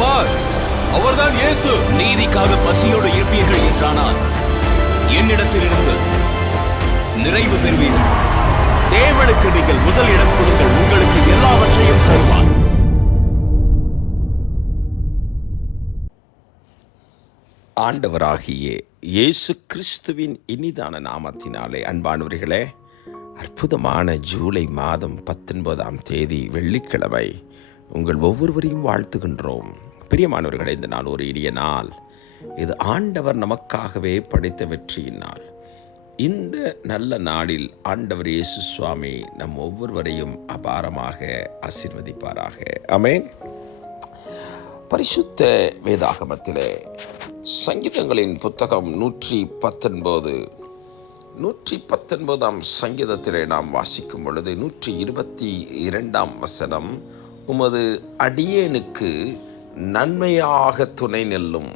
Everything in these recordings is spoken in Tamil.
பார், அவர்தான் இயேசு. நீதிக்காக பசியோடு இருப்பீர்கள் என்றானால் என்னிடத்திலிருந்து நிறைவு பெறுவீர்கள். தேவனுக்கு நீங்கள் முதல் இடம் கொடுங்கள், உங்களுக்கு எல்லாவற்றையும் தருவார். ஆண்டவராகிய இயேசு கிறிஸ்துவின் இனிதான நாமத்தினாலே அன்பானவர்களே, அற்புதமான ஜூலை மாதம் 19ஆம் தேதி வெள்ளிக்கிழமை உங்கள் ஒவ்வொருவரையும் வாழ்த்துகின்றோம். பிரியமானவர்களே, இந்த நாள் ஒரு இனிய நாள். இது ஆண்டவர் நமக்காகவே படைத்த வெற்றியின் நாள். இந்த நல்ல நாளில் ஆண்டவர் இயேசு சுவாமி நம் ஒவ்வொருவரையும் அபாரமாக ஆசீர்வதிப்பாராக. ஆமென். பரிசுத்த வேதாகமத்திலே சங்கீதங்களின் புத்தகம் 119ஆம் சங்கீதத்திலே நாம் வாசிக்கும் பொழுது 122ஆம் வசனம், உமது அடியேனுக்கு நன்மையாக துணை நில்லும்,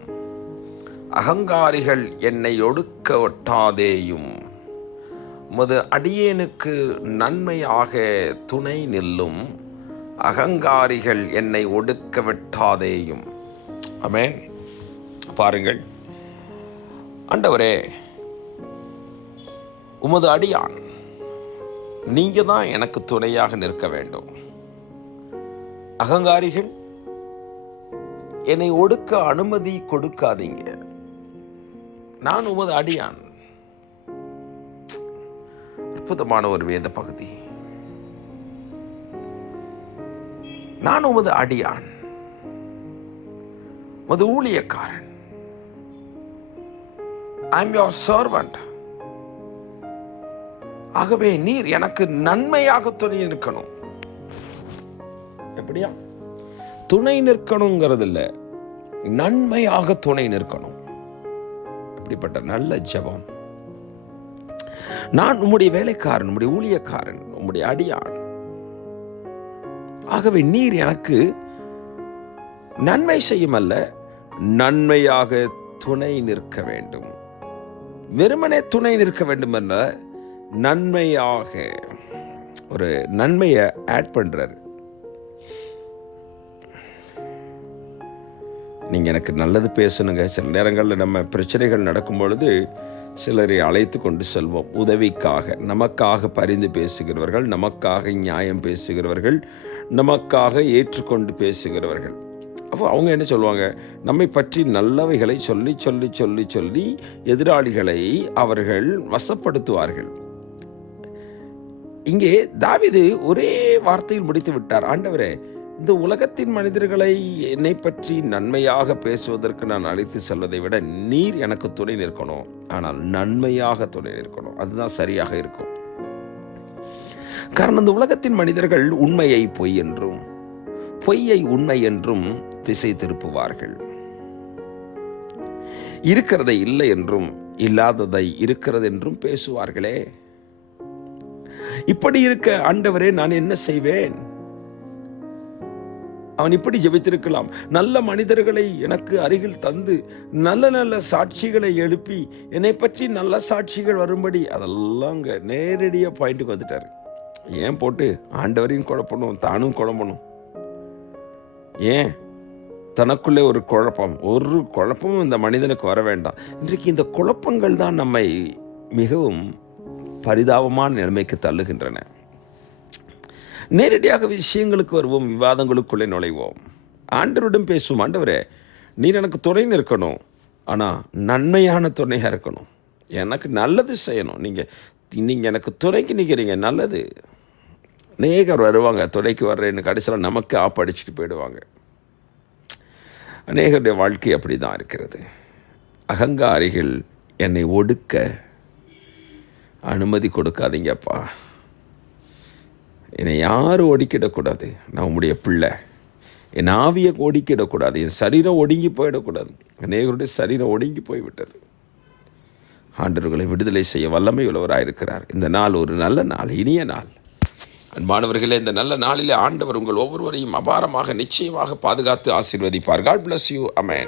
அகங்காரிகள் என்னை ஒடுக்க ஒட்டாதேயும். உமது அடியேனுக்கு நன்மையாக துணை நில்லும், அகங்காரிகள் என்னை ஒடுக்க விட்டாதேயும். ஆமென். பாருங்கள், ஆண்டவரே, உமது அடியான், நீங்க தான் எனக்கு துணையாக நிற்க வேண்டும். அகங்காரிகள் என்னை ஒடுக்க அனுமதி கொடுக்காதீங்க. நான் உமது அடியான். அற்புதமான ஒரு வேத பகுதி. நான் உமது அடியான், உமது ஊழியக்காரன். I am your servant. ஆகவே நீர் எனக்கு நன்மையாக துணை நிற்கணும். எப்படியா துணை நிற்கணுங்கிறது இல்ல, நன்மையாக துணை நிற்கணும். இப்படிப்பட்ட நல்ல ஜெபம். நான் உம்முடைய வேலைக்காரன், உம்முடைய ஊழியக்காரன், உம்முடைய அடியான். ஆகவே நீர் எனக்கு நன்மை செய்யும் அல்ல, நன்மையாக துணை நிற்க வேண்டும். வெறுமனே துணை நிற்க வேண்டும் என்ற நன்மையாக ஒரு நன்மையை ஆட் பண்றாரு. நீங்க எனக்கு நல்லது பேசணுங்க. சில நேரங்களில் நம்ம பிரச்சனைகள் நடக்கும் பொழுது சிலரை அழைத்து கொண்டு செல்வோம் உதவிக்காக. நமக்காக பரிந்து பேசுகிறவர்கள், நமக்காக நியாயம் பேசுகிறவர்கள், நமக்காக ஏற்றுக்கொண்டு பேசுகிறவர்கள். அப்போ அவங்க என்ன சொல்லுவாங்க, நம்மை பற்றி நல்லவைகளை சொல்லி சொல்லி சொல்லி சொல்லி எதிராளிகளை அவர்கள் வசப்படுத்துவார்கள். இங்கே தாவீது ஒரே வார்த்தையில் முடித்து விட்டார். ஆண்டவரே, இந்த உலகத்தின் மனிதர்களை என்னை பற்றி நன்மையாக பேசுவதற்கு நான் அழைத்து செல்வதை விட நீர் எனக்கு துணை நிற்கணும். ஆனால் நன்மையாக துணை நிற்கணும். அதுதான் சரியாக இருக்கும். காரணம், இந்த உலகத்தின் மனிதர்கள் உண்மையை பொய் என்றும் பொய்யை உண்மை என்றும் திசை திருப்புவார்கள். இருக்கிறதை இல்லை என்றும் இல்லாததை இருக்கிறது என்றும் பேசுவார்களே. இப்படி இருக்க ஆண்டவரே, நான் என்ன செய்வேன்? அவன் இப்படி ஜெபித்திருக்கலாம். நல்ல மனிதர்களை எனக்கு அருகில் தந்து நல்ல நல்ல சாட்சிகளை எழுப்பி என்னை பற்றி நல்ல சாட்சிகள் வரும்படி, அதெல்லாம் நேரடியா பாயிண்ட்டுக்கு வந்துட்டாரு. ஏன் போட்டு ஆண்டவரையும் குழப்பணும், தானும் குழம்பணும்? ஏன் தனக்குள்ளே ஒரு குழப்பமும் இந்த மனிதனுக்கு வர வேண்டாம். இன்றைக்கு இந்த குழப்பங்கள் தான் நம்மை மிகவும் பரிதாபமான நிலைமைக்கு தள்ளுகின்றன. நேரடியாக விஷயங்களுக்கு வருவோம், விவாதங்களுக்குள்ளே நுழைவோம், ஆண்டவரிடம் பேசுவோம். ஆண்டவரே, நீர் எனக்கு துணை நிற்கணும், ஆனா நன்மையான துணையா இருக்கணும், எனக்கு நல்லது செய்யணும். நீங்க எனக்கு துணைக்கு நிற்கிறீங்க, நல்லது. அநேகர் வருவாங்க, துணைக்கு வர்றேன்னு கடைசியில் நமக்கு ஆப்படிச்சுட்டு போயிடுவாங்க. அநேகருடைய வாழ்க்கை அப்படிதான் இருக்கிறது. அகங்காரிகள் என்னை ஒடுக்க அனுமதி கொடுக்காதீங்கப்பா. என்னை யாரும் ஒடுக்கிடக்கூடாது. நான் உம்முடைய பிள்ளை. என் ஆவியை ஒடுக்கிடக்கூடாது. என் சரீரம் ஒடுங்கி போயிடக்கூடாது. அநேகருடைய சரீரம் ஒடுங்கி போய்விட்டது. ஆண்டவர்களை விடுதலை செய்ய வல்லமை உள்ளவராயிருக்கிறார். இந்த நாள் ஒரு நல்ல நாள், இனிய நாள். அன்பானவர்களே, இந்த நல்ல நாளிலே ஆண்டவர் உங்கள் ஒவ்வொருவரையும் அபாரமாக நிச்சயமாக பாதுகாத்து ஆசீர்வதிப்பார். God bless you. Amen.